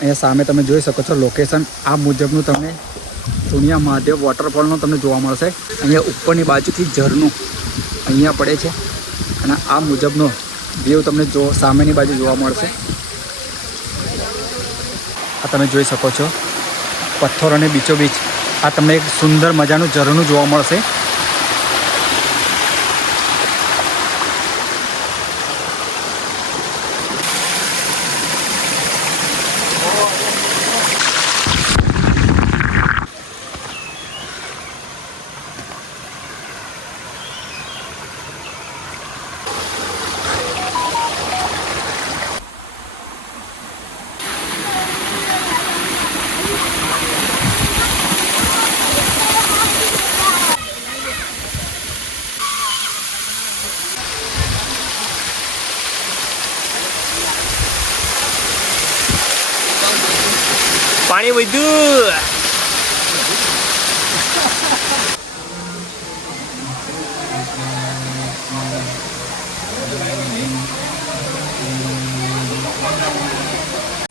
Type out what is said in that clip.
અહીંયા સામે તમે જોઈ શકો છો લોકેશન આ મુજબનું તમને ચુનિયા મહાદેવ વોટરફોલનું તમને જોવા મળશે. અહીંયા ઉપરની બાજુથી ઝરણું અહીંયા પડે છે અને આ મુજબનો વ્યૂ તમને સામેની બાજુ જોવા મળશે. આ તમે જોઈ શકો છો પથ્થર અને બીચોબીચ આ તમને એક સુંદર મજાનું ઝરણું જોવા મળશે. પાણી વધ્યું.